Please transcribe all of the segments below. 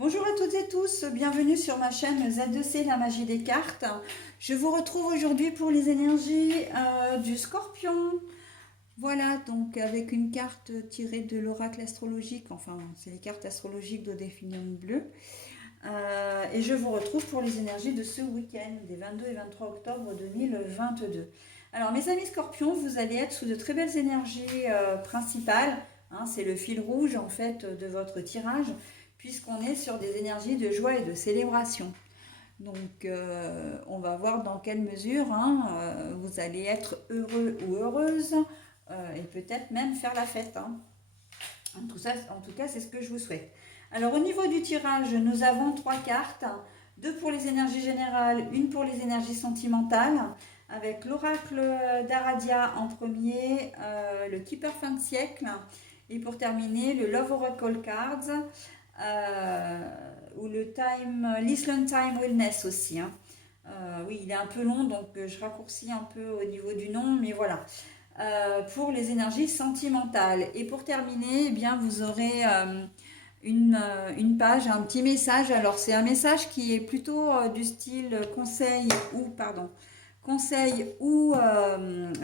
Bonjour à toutes et tous, bienvenue sur ma chaîne Z2C, la magie des cartes. Je vous retrouve aujourd'hui pour les énergies du Scorpion. Voilà, donc avec une carte tirée de l'oracle astrologique, enfin c'est les cartes astrologiques d'Odéphinion Bleu. Et je vous retrouve pour les énergies de ce week-end, des 22 et 23 octobre 2022. Alors mes amis Scorpions, vous allez être sous de très belles énergies principales. Hein, c'est le fil rouge en fait de votre tirage, puisqu'on est sur des énergies de joie et de célébration. Donc on va voir dans quelle mesure vous allez être heureux ou heureuse et peut-être même faire la fête. En tout cas, c'est ce que je vous souhaite. Alors au niveau du tirage, nous avons 3 cartes, 2 pour les énergies générales, une pour les énergies sentimentales, avec l'oracle d'Aradia en premier, le Keeper fin de siècle, et pour terminer, le Love Oracle Cards, ou le l'Island Time Wellness aussi. Oui, il est un peu long, donc je raccourcis un peu au niveau du nom, mais voilà. Pour les énergies sentimentales. Et pour terminer, eh bien, vous aurez une page, un petit message. Alors, c'est un message qui est plutôt du style conseil ou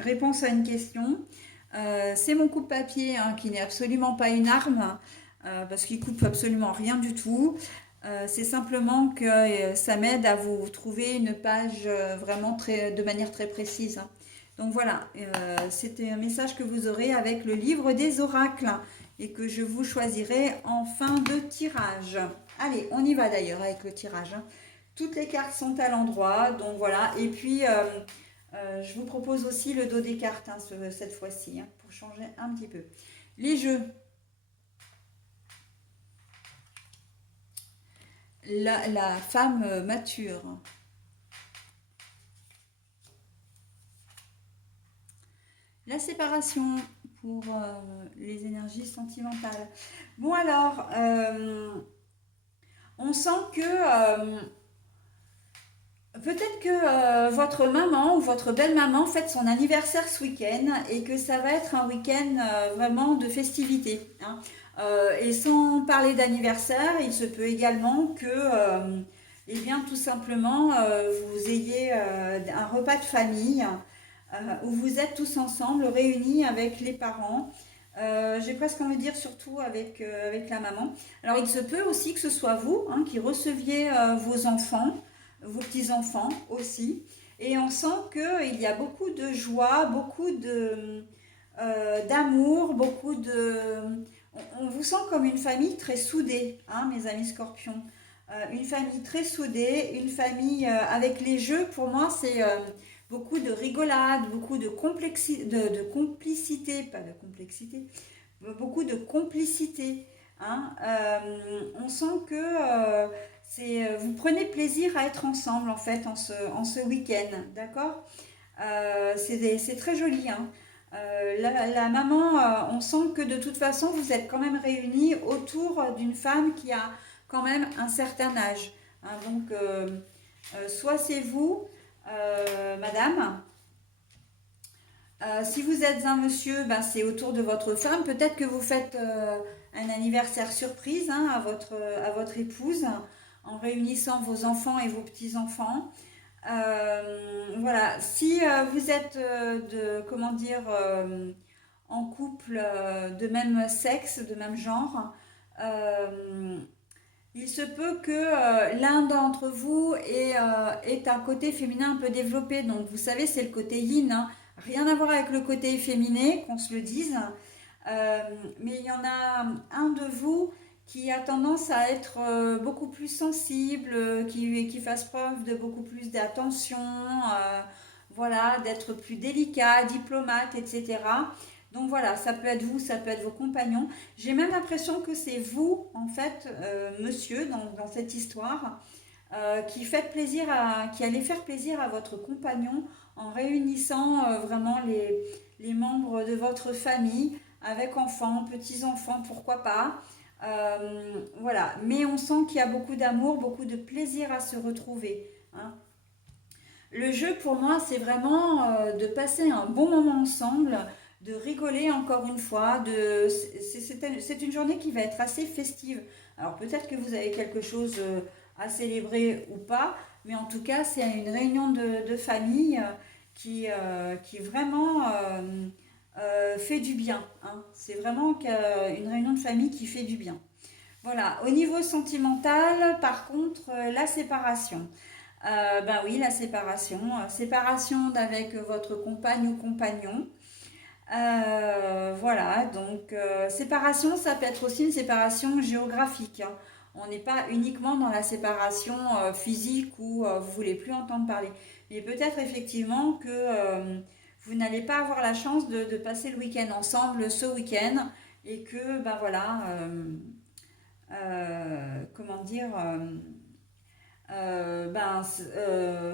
réponse à une question. C'est mon coupe-papier qui n'est absolument pas une arme parce qu'il coupe absolument rien du tout. C'est simplement que ça m'aide à vous trouver une page vraiment de manière très précise. Donc voilà, c'était un message que vous aurez avec le livre des oracles et que je vous choisirai en fin de tirage. Allez, on y va d'ailleurs avec le tirage. Toutes les cartes sont à l'endroit, donc voilà. Et puis, je vous propose aussi le dos des cartes cette fois-ci, pour changer un petit peu. Les jeux. La femme mature. La séparation pour les énergies sentimentales. Bon alors, on sent que peut-être que votre maman ou votre belle-maman fête son anniversaire ce week-end et que ça va être un week-end vraiment de festivité. Et sans parler d'anniversaire, il se peut également que, eh bien, tout simplement, vous ayez un repas de famille où vous êtes tous ensemble réunis avec les parents. J'ai presque envie de dire surtout avec la maman. Alors il se peut aussi que ce soit vous qui receviez vos enfants, vos petits-enfants aussi. Et on sent qu'il y a beaucoup de joie, beaucoup d'amour, beaucoup de... On vous sent comme une famille très soudée, mes amis scorpions. Une famille très soudée, une famille avec les jeux, pour moi, c'est beaucoup de rigolade, beaucoup de complicité, pas de complexité, beaucoup de complicité. On sent que vous prenez plaisir à être ensemble en fait en ce week-end, d'accord. C'est très joli. La maman, on sent que de toute façon vous êtes quand même réunis autour d'une femme qui a quand même un certain âge. Donc, soit c'est vous, madame. Si vous êtes un monsieur, ben, c'est autour de votre femme. Peut-être que vous faites un anniversaire surprise à votre épouse en réunissant vos enfants et vos petits-enfants. Voilà. Si vous êtes en couple de même sexe, de même genre, il se peut que l'un d'entre vous ait un côté féminin un peu développé. Donc, vous savez, c'est le côté yin. Rien à voir avec le côté efféminé, qu'on se le dise. Mais il y en a un de vous qui a tendance à être beaucoup plus sensible, qui fasse preuve de beaucoup plus d'attention, voilà, d'être plus délicat, diplomate, etc. Donc voilà, ça peut être vous, ça peut être vos compagnons. J'ai même l'impression que c'est vous, en fait, monsieur, dans cette histoire, qui allait faire plaisir à votre compagnon en réunissant vraiment les membres de votre famille, avec enfants, petits-enfants, pourquoi pas. Voilà, mais on sent qu'il y a beaucoup d'amour, beaucoup de plaisir à se retrouver. Le jeu pour moi, c'est vraiment de passer un bon moment ensemble, de rigoler encore une fois. C'est une journée qui va être assez festive. Alors peut-être que vous avez quelque chose à célébrer ou pas, mais en tout cas c'est une réunion de famille qui vraiment fait du bien, hein. C'est vraiment une réunion de famille qui fait du bien. Voilà, au niveau sentimental, par contre, la séparation. Ben oui, la séparation. Séparation d'avec votre compagne ou compagnon. Voilà, donc séparation, ça peut être aussi une séparation géographique, hein. On n'est pas uniquement dans la séparation physique où vous voulez plus entendre parler. Mais peut-être effectivement que vous n'allez pas avoir la chance de passer le week-end ensemble ce week-end et que, ben voilà, comment dire,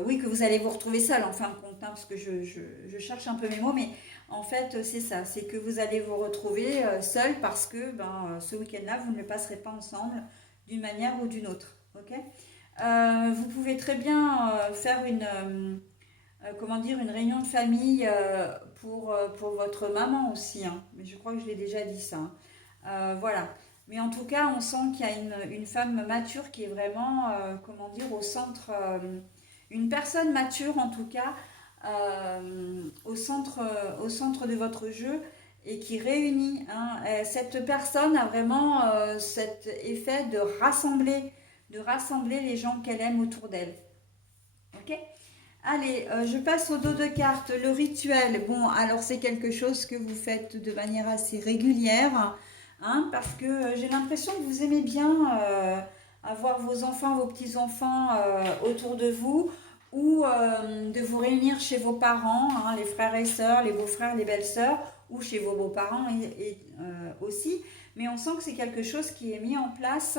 oui, que vous allez vous retrouver seul en fin de compte, hein, parce que je cherche un peu mes mots, mais en fait, c'est ça, c'est que vous allez vous retrouver seul parce que ce week-end-là, vous ne le passerez pas ensemble d'une manière ou d'une autre. Ok. Vous pouvez très bien faire comment dire, une réunion de famille pour votre maman aussi, hein, mais je crois que je l'ai déjà dit ça, hein. Voilà. Mais en tout cas, on sent qu'il y a une femme mature qui est vraiment, comment dire, au centre, une personne mature en tout cas, au centre de votre jeu et qui réunit, hein. Cette personne a vraiment cet effet de rassembler les gens qu'elle aime autour d'elle. Ok. Allez, je passe au dos de cartes. Le rituel, bon, alors c'est quelque chose que vous faites de manière assez régulière, hein, parce que j'ai l'impression que vous aimez bien avoir vos enfants, vos petits-enfants autour de vous, ou de vous réunir chez vos parents, hein, les frères et sœurs, les beaux-frères, les belles-sœurs, ou chez vos beaux-parents aussi. Mais on sent que c'est quelque chose qui est mis en place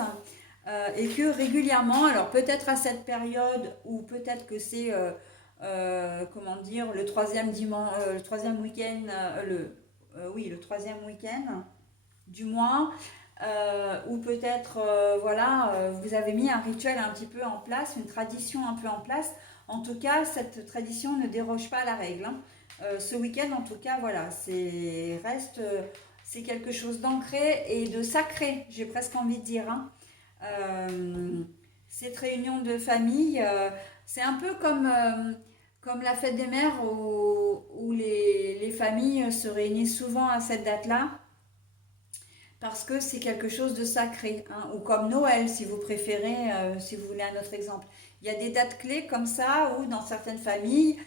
et que régulièrement, alors peut-être à cette période, ou peut-être que c'est comment dire, le troisième le troisième week-end, oui, le troisième week-end du mois, ou peut-être, voilà, vous avez mis un rituel un petit peu en place, une tradition un peu en place. En tout cas, cette tradition ne déroge pas à la règle, hein. Ce week-end, en tout cas, voilà, c'est quelque chose d'ancré et de sacré, j'ai presque envie de dire, hein. Cette réunion de famille, c'est un peu comme la fête des mères où les familles se réunissent souvent à cette date-là parce que c'est quelque chose de sacré, hein, ou comme Noël si vous préférez, si vous voulez un autre exemple. Il y a des dates clés comme ça où dans certaines familles,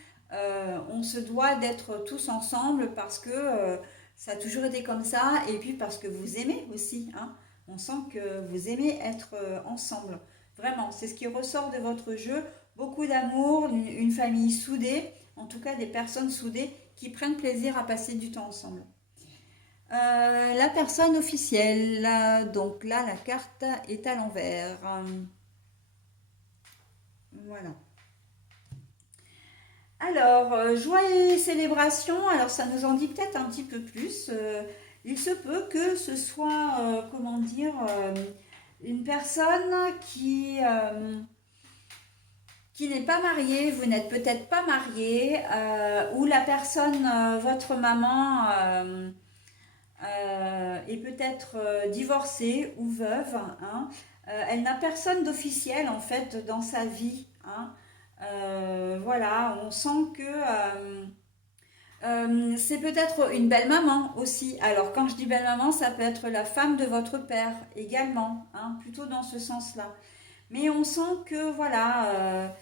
on se doit d'être tous ensemble parce que ça a toujours été comme ça et puis parce que vous aimez aussi, hein. On sent que vous aimez être ensemble. Vraiment, c'est ce qui ressort de votre jeu. Beaucoup d'amour, une famille soudée, en tout cas des personnes soudées qui prennent plaisir à passer du temps ensemble. La personne officielle, là, donc là la carte est à l'envers. Voilà. Alors, joie et célébration, alors ça nous en dit peut-être un petit peu plus. Il se peut que ce soit, comment dire, une personne qui n'est pas mariée, vous n'êtes peut-être pas marié, ou la personne, votre maman, est peut-être divorcée ou veuve, hein. Elle n'a personne d'officiel en fait dans sa vie, hein. Voilà, on sent que c'est peut-être une belle maman aussi. Alors quand je dis belle maman, ça peut être la femme de votre père également, hein, plutôt dans ce sens-là. Mais on sent que voilà.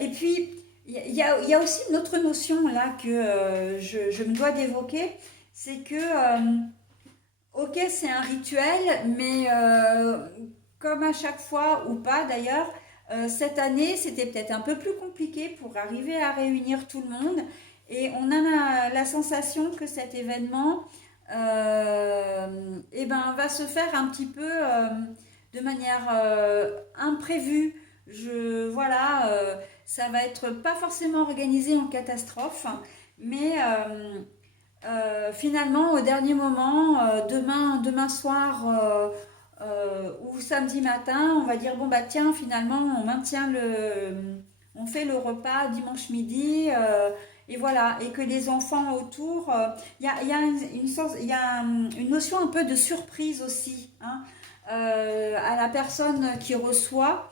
Et puis il y a aussi une autre notion là que je me dois d'évoquer, c'est que ok, c'est un rituel, mais comme à chaque fois ou pas d'ailleurs, cette année c'était peut-être un peu plus compliqué pour arriver à réunir tout le monde. Et on a la sensation que cet événement eh ben, va se faire un petit peu de manière imprévue. Voilà, ça va être pas forcément organisé en catastrophe, mais finalement au dernier moment, demain soir ou samedi matin, on va dire bon bah tiens, finalement on fait le repas dimanche midi. Et voilà, et que les enfants autour, il y a une notion un peu de surprise aussi, hein. à la personne qui reçoit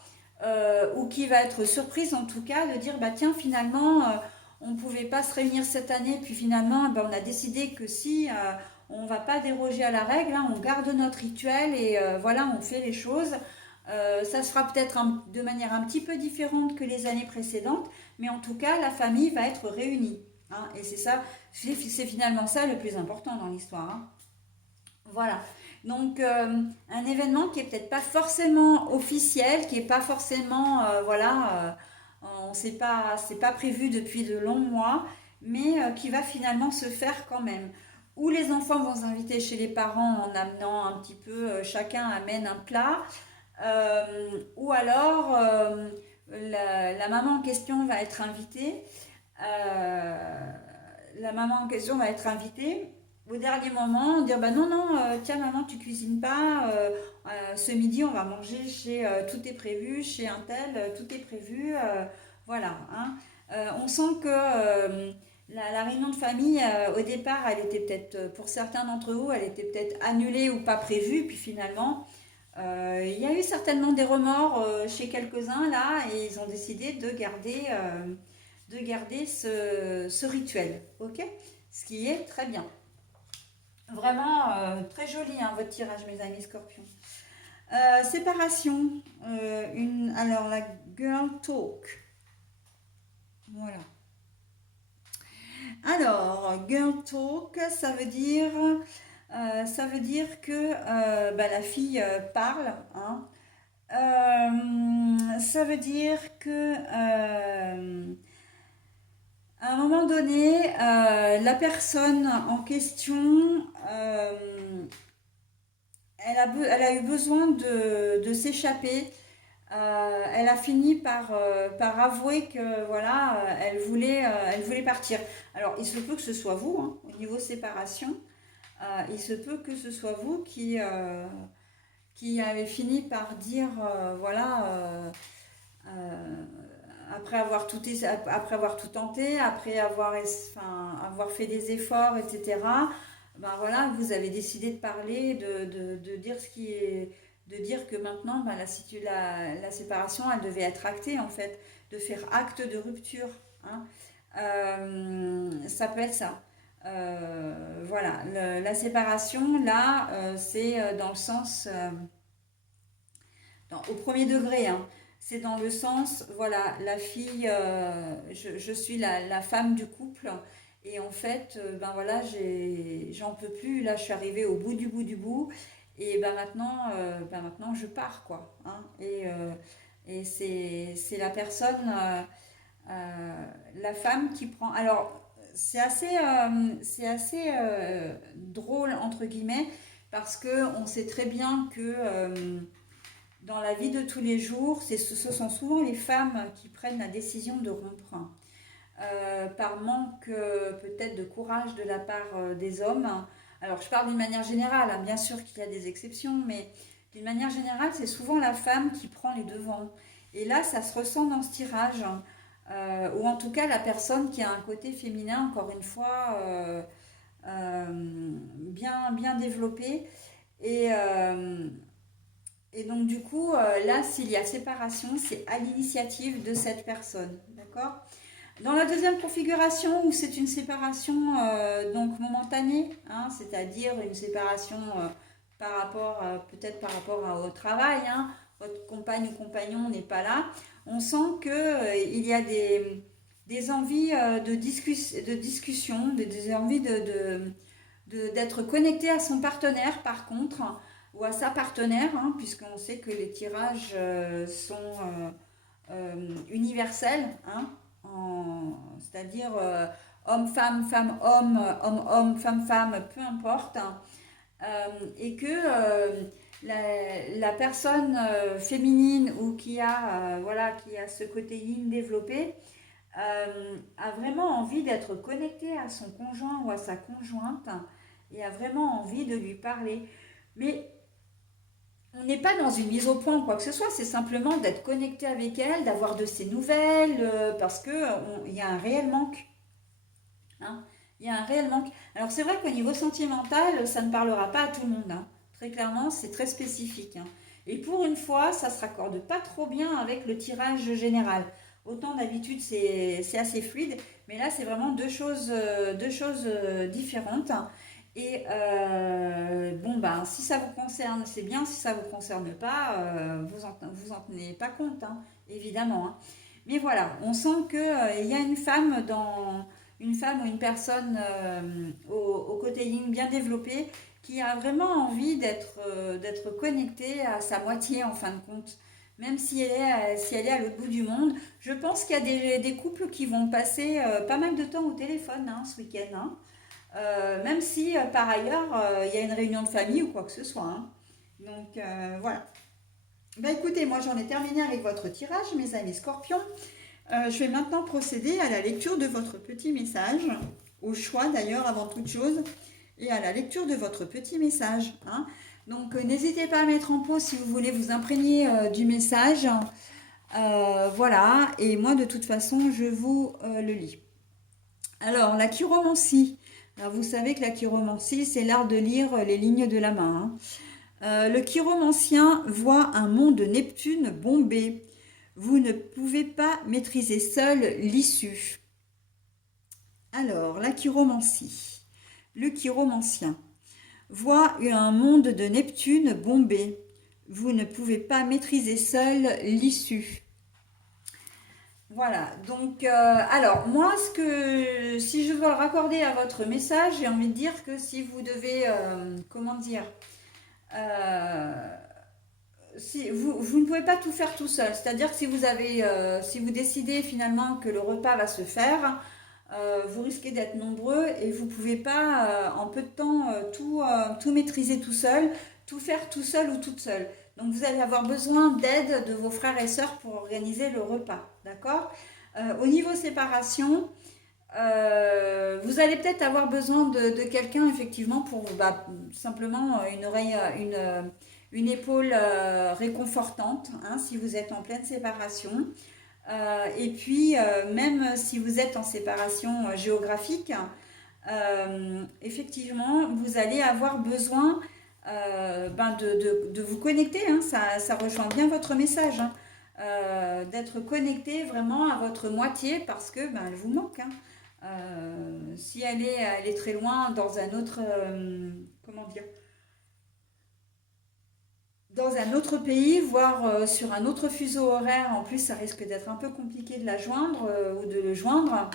ou qui va être surprise en tout cas de dire bah tiens finalement on ne pouvait pas se réunir cette année puis finalement bah, on a décidé que si on ne va pas déroger à la règle, hein, on garde notre rituel et voilà on fait les choses. Ça sera peut-être de manière un petit peu différente que les années précédentes, mais en tout cas la famille va être réunie, hein, et c'est ça, c'est finalement ça le plus important dans l'histoire, hein. Voilà. Donc, un événement qui est peut-être pas forcément officiel, qui est pas forcément, voilà, on sait pas, c'est pas prévu depuis de longs mois, mais qui va finalement se faire quand même. Où les enfants vont s'inviter chez les parents en amenant un petit peu, chacun amène un plat, ou alors la maman en question va être invitée. euh, la maman en question va être invitée au dernier moment, dire bah non, non, tiens maman, tu cuisines pas, ce midi on va manger chez, tout est prévu, chez un tel, tout est prévu, voilà, hein. On sent que la réunion de famille, au départ, elle était peut-être, pour certains d'entre vous, elle était peut-être annulée ou pas prévue, puis finalement, il y a eu certainement des remords chez quelques-uns là, et ils ont décidé de garder ce rituel, ok? Ce qui est très bien. Vraiment très joli hein, votre tirage, mes amis scorpions. Séparation. Alors, la girl talk. Voilà. Alors, girl talk, ça veut dire que bah, la fille parle, hein. Ça veut dire que à un moment donné, la personne en question, elle a eu besoin de s'échapper. Elle a fini par avouer que voilà, elle voulait partir. Alors, il se peut que ce soit vous, hein, au niveau séparation, il se peut que ce soit vous qui avez fini par dire voilà. Euh, après avoir tout tenté, après avoir fait des efforts, etc. Ben voilà, vous avez décidé de parler, de dire ce qui est, de dire que maintenant, ben la séparation, elle devait être actée en fait, de faire acte de rupture, hein. Ça peut être ça. Voilà, la séparation, là, c'est dans le sens, au premier degré, hein. C'est dans le sens, voilà, la fille, je suis la femme du couple, et en fait, ben voilà, j'en peux plus, là je suis arrivée au bout du bout du bout, et ben maintenant je pars, quoi, hein. Et c'est la personne, la femme qui prend. Alors, c'est assez drôle, entre guillemets, parce que on sait très bien que dans la vie de tous les jours, ce sont souvent les femmes qui prennent la décision de rompre, par manque peut-être de courage de la part des hommes. Alors je parle d'une manière générale, hein, bien sûr qu'il y a des exceptions, mais d'une manière générale, c'est souvent la femme qui prend les devants. Et là, ça se ressent dans ce tirage, ou en tout cas la personne qui a un côté féminin, encore une fois, bien développé. Et, euh, et donc, du coup, là, s'il y a séparation, c'est à l'initiative de cette personne. D'accord? Dans la deuxième configuration, où c'est une séparation donc momentanée, hein, c'est-à-dire une séparation peut-être par rapport au travail, hein, votre compagne ou compagnon n'est pas là, on sent qu'il y a des envies de discussion, des envies d'être connecté à son partenaire par contre, ou à sa partenaire, hein, puisqu'on sait que les tirages sont universels, hein, c'est-à-dire homme-femme, femme-homme, homme-homme, femme-femme, peu importe, hein, et que la personne féminine ou voilà, qui a ce côté yin développé a vraiment envie d'être connectée à son conjoint ou à sa conjointe et a vraiment envie de lui parler. Mais on n'est pas dans une mise au point ou quoi que ce soit, c'est simplement d'être connecté avec elle, d'avoir de ses nouvelles, parce qu'il y a un réel manque, hein. Il y a un réel manque. Alors c'est vrai qu'au niveau sentimental, ça ne parlera pas à tout le monde, hein. Très clairement, c'est très spécifique. Hein. Et pour une fois, ça ne se raccorde pas trop bien avec le tirage général. Autant d'habitude, c'est assez fluide, mais là, c'est vraiment deux choses différentes. Et bon, ben, si ça vous concerne, c'est bien. Si ça ne vous concerne pas, vous en tenez pas compte, hein, évidemment. Hein. Mais voilà, on sent qu'il y a une femme ou une personne au côté yin bien développé qui a vraiment envie d'être connectée à sa moitié en fin de compte. Même si elle est à l'autre bout du monde. Je pense qu'il y a des couples qui vont passer pas mal de temps au téléphone hein, ce week-end. Hein. Même si par ailleurs il y a une réunion de famille ou quoi que ce soit. Hein. Donc voilà. Bah écoutez, moi j'en ai terminé avec votre tirage, mes amis scorpions. Je vais maintenant procéder à la lecture de votre petit message, au choix d'ailleurs avant toute chose, et à la lecture de votre petit message. Hein. Donc n'hésitez pas à mettre en pause si vous voulez vous imprégner du message. Voilà, et moi de toute façon je vous le lis. Alors la chiromancie. Alors, vous savez que la chiromancie, c'est l'art de lire les lignes de la main. Hein. Le chiromancien voit un monde de Neptune bombé. Vous ne pouvez pas maîtriser seul l'issue. Alors, la chiromancie. Le chiromancien voit un monde de Neptune bombé. Vous ne pouvez pas maîtriser seul l'issue. Voilà, donc, alors, moi, si je dois le raccorder à votre message, j'ai envie de dire que si vous devez, comment dire, si vous ne pouvez pas tout faire tout seul. C'est-à-dire que si vous décidez finalement que le repas va se faire, vous risquez d'être nombreux et vous ne pouvez pas, en peu de temps, tout maîtriser tout seul, tout faire tout seul ou toute seule. Donc vous allez avoir besoin d'aide de vos frères et sœurs pour organiser le repas, d'accord? Au niveau séparation, vous allez peut-être avoir besoin de quelqu'un effectivement pour simplement une oreille, une épaule réconfortante hein, si vous êtes en pleine séparation. Et puis même si vous êtes en séparation géographique, effectivement vous allez avoir besoin de vous connecter, hein, ça rejoint bien votre message, hein, d'être connecté vraiment à votre moitié parce que elle vous manque. Hein. Si elle est très loin dans un autre, comment dire, dans un autre pays, voire sur un autre fuseau horaire, en plus ça risque d'être un peu compliqué de la joindre ou de le joindre.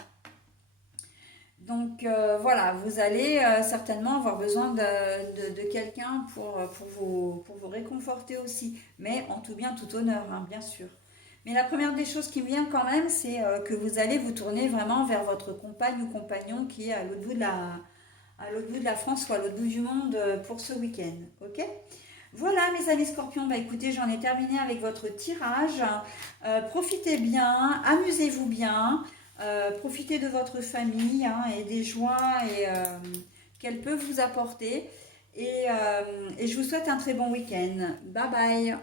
Donc voilà, vous allez certainement avoir besoin de quelqu'un pour vous réconforter aussi, mais en tout bien, tout honneur, hein, bien sûr. Mais la première des choses qui me vient quand même, c'est que vous allez vous tourner vraiment vers votre compagne ou compagnon qui est à l'autre bout de la France ou à l'autre bout du monde pour ce week-end. Ok ? Voilà mes amis scorpions, écoutez, j'en ai terminé avec votre tirage. Profitez bien, amusez-vous bien. Profitez de votre famille hein, et des joies qu'elle peut vous apporter. Et je vous souhaite un très bon week-end. Bye bye.